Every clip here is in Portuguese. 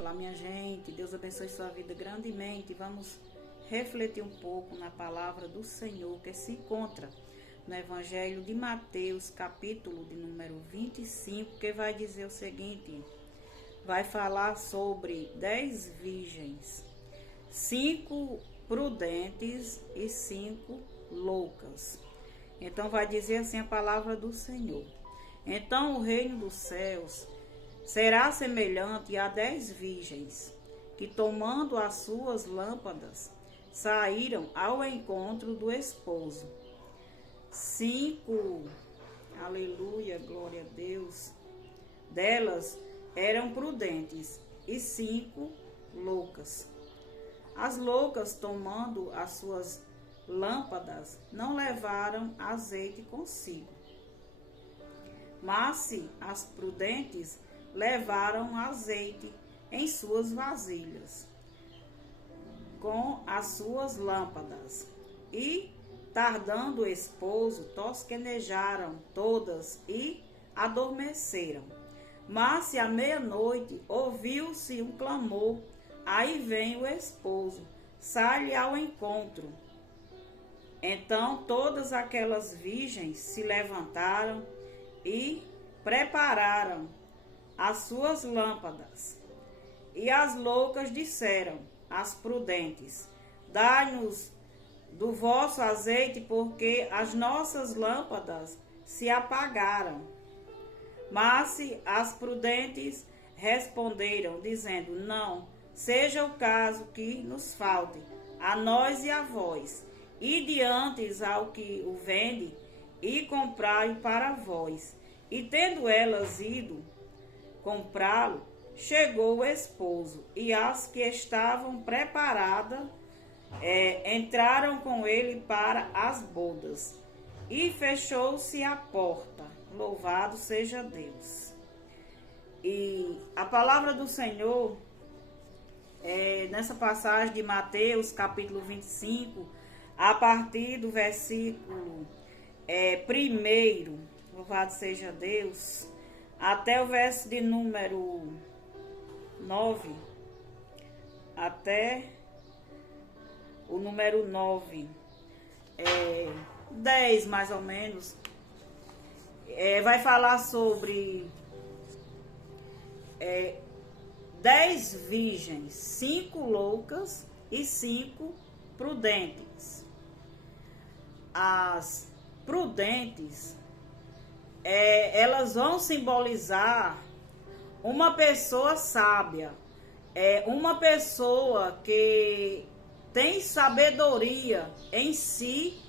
Olá, minha gente, Deus abençoe sua vida grandemente. Vamos refletir um pouco na palavra do Senhor que se encontra no Evangelho de Mateus, capítulo de número 25, que vai dizer o seguinte: vai falar sobre 10 virgens, 5 prudentes e 5 loucas. Então vai dizer assim a palavra do Senhor: então o reino dos céus será semelhante a 10 virgens, que tomando as suas lâmpadas, saíram ao encontro do esposo. 5, aleluia, glória a Deus, delas eram prudentes e 5 loucas. As loucas, tomando as suas lâmpadas, não levaram azeite consigo, mas se as prudentes levaram azeite em suas vasilhas, com as suas lâmpadas. E, tardando o esposo, tosquenejaram todas e adormeceram. Mas se à meia-noite ouviu-se um clamor, aí vem o esposo, sai-lhe ao encontro. Então todas aquelas virgens se levantaram e prepararam as suas lâmpadas. E as loucas disseram às prudentes: dai-nos do vosso azeite, porque as nossas lâmpadas se apagaram. Mas as prudentes responderam, dizendo: não seja o caso que nos falte a nós e a vós, e diante ao que o vende, e comprai para vós. E tendo elas ido comprá-lo, chegou o esposo, e as que estavam preparadas entraram com ele para as bodas, e fechou-se a porta. Louvado seja Deus. E a palavra do Senhor, nessa passagem de Mateus, capítulo 25, a partir do versículo 1, louvado seja Deus, até o verso de número 9, até o número 9, 10 mais ou menos, vai falar sobre 10 virgens, 5 loucas e 5 prudentes. As prudentes, elas vão simbolizar uma pessoa sábia, uma pessoa que tem sabedoria em si,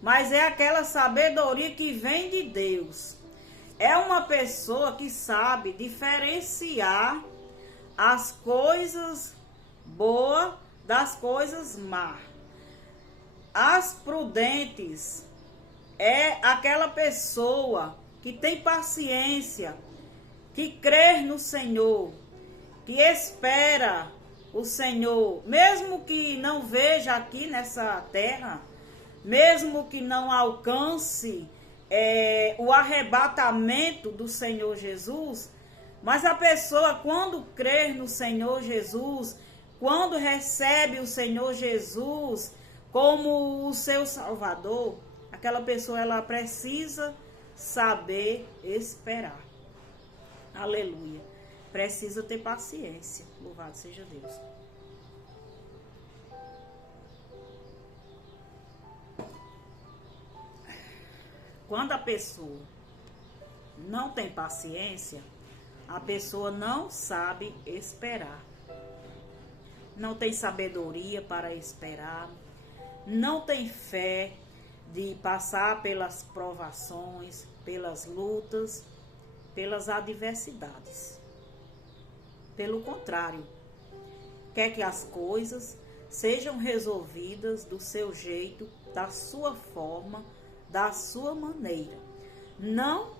mas é aquela sabedoria que vem de Deus. É uma pessoa que sabe diferenciar as coisas boas das coisas más. As prudentes é aquela pessoa que tem paciência, que crê no Senhor, que espera o Senhor, mesmo que não veja aqui nessa terra, mesmo que não alcance o arrebatamento do Senhor Jesus, mas a pessoa, quando crê no Senhor Jesus, quando recebe o Senhor Jesus como o seu Salvador, aquela pessoa, ela precisa saber esperar. Aleluia. Precisa ter paciência. Louvado seja Deus. Quando a pessoa não tem paciência, a pessoa não sabe esperar. Não tem sabedoria para esperar. Não tem fé de passar pelas provações, pelas lutas, pelas adversidades. Pelo contrário, quer que as coisas sejam resolvidas do seu jeito, da sua forma, da sua maneira. Não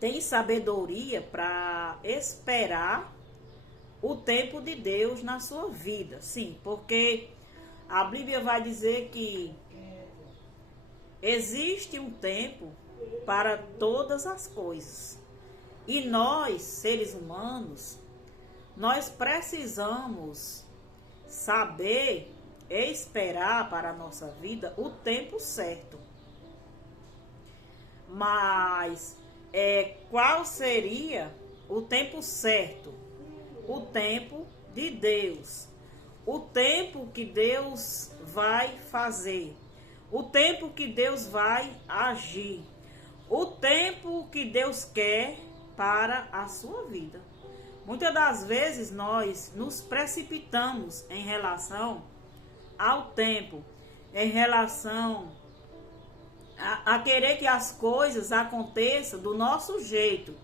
tem sabedoria para esperar o tempo de Deus na sua vida. Sim, porque a Bíblia vai dizer que existe um tempo para todas as coisas. E nós, seres humanos, nós precisamos saber esperar para a nossa vida o tempo certo. Mas qual seria o tempo certo? O tempo de Deus. O tempo que Deus vai fazer. O tempo que Deus vai agir. O tempo que Deus quer para a sua vida. Muitas das vezes nós nos precipitamos em relação ao tempo, em relação a querer que as coisas aconteçam do nosso jeito,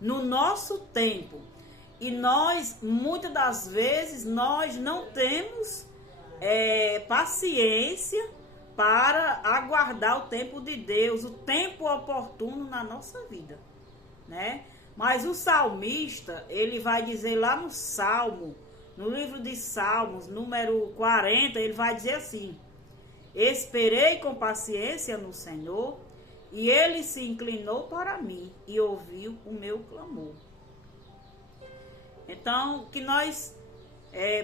no nosso tempo. E nós, muitas das vezes, nós não temos paciência para aguardar o tempo de Deus, o tempo oportuno na nossa vida, né? Mas o salmista, ele vai dizer lá no Salmo, no livro de Salmos, número 40, ele vai dizer assim: esperei com paciência no Senhor, e ele se inclinou para mim e ouviu o meu clamor. Então, que nós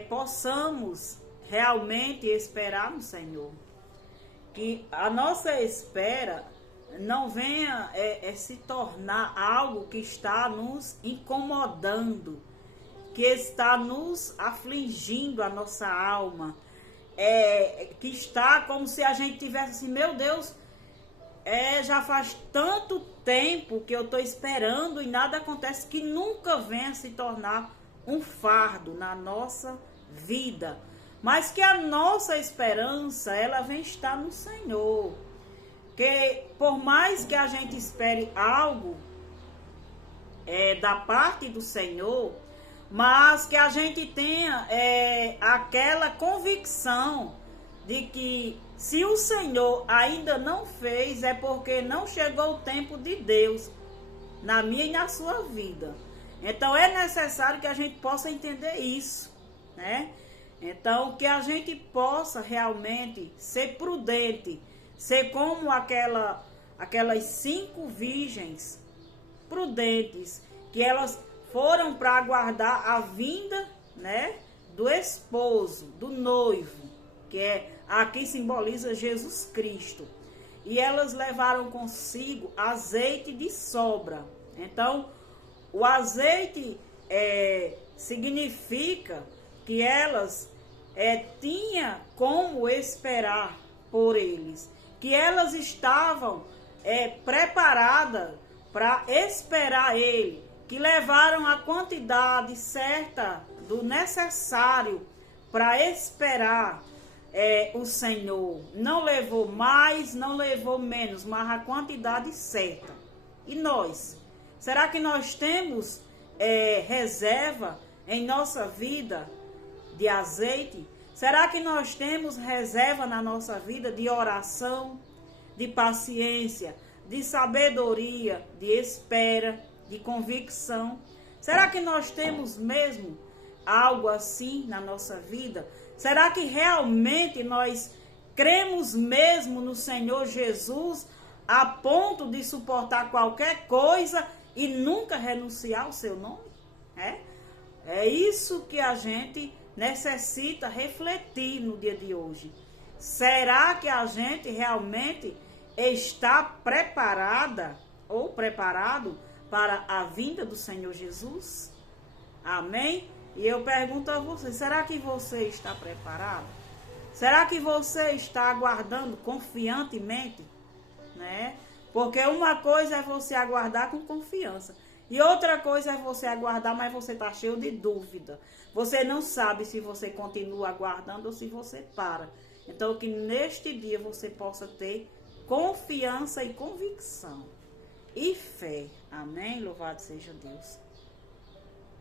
possamos realmente esperar no Senhor. Que a nossa espera não venha se tornar algo que está nos incomodando, que está nos afligindo a nossa alma, que está como se a gente tivesse assim, meu Deus, já faz tanto tempo que eu estou esperando e nada acontece, que nunca venha se tornar um fardo na nossa vida, mas que a nossa esperança, ela vem estar no Senhor. Que por mais que a gente espere algo da parte do Senhor, mas que a gente tenha aquela convicção de que se o Senhor ainda não fez, é porque não chegou o tempo de Deus na minha e na sua vida. Então é necessário que a gente possa entender isso, né? Então que a gente possa realmente ser prudente, ser como aquelas 5 virgens prudentes, que elas foram para aguardar a vinda, né, do esposo, do noivo, que aqui simboliza Jesus Cristo. E elas levaram consigo azeite de sobra. Então, o azeite significa que elas tinham como esperar por eles, que elas estavam preparadas para esperar ele, que levaram a quantidade certa do necessário para esperar o Senhor. Não levou mais, não levou menos, mas a quantidade certa. E nós? Será que nós temos reserva em nossa vida de azeite? Será que nós temos reserva na nossa vida de oração, de paciência, de sabedoria, de espera, de convicção? Será que nós temos mesmo algo assim na nossa vida? Será que realmente nós cremos mesmo no Senhor Jesus a ponto de suportar qualquer coisa e nunca renunciar ao seu nome? É isso que a gente necessita refletir no dia de hoje. Será que a gente realmente está preparada ou preparado para a vinda do Senhor Jesus? Amém? E eu pergunto a você, será que você está preparado? Será que você está aguardando confiantemente? Né? Porque uma coisa é você aguardar com confiança. E outra coisa é você aguardar, mas você está cheio de dúvida. Você não sabe se você continua aguardando ou se você para. Então, que neste dia você possa ter confiança e convicção. E fé. Amém? Louvado seja Deus.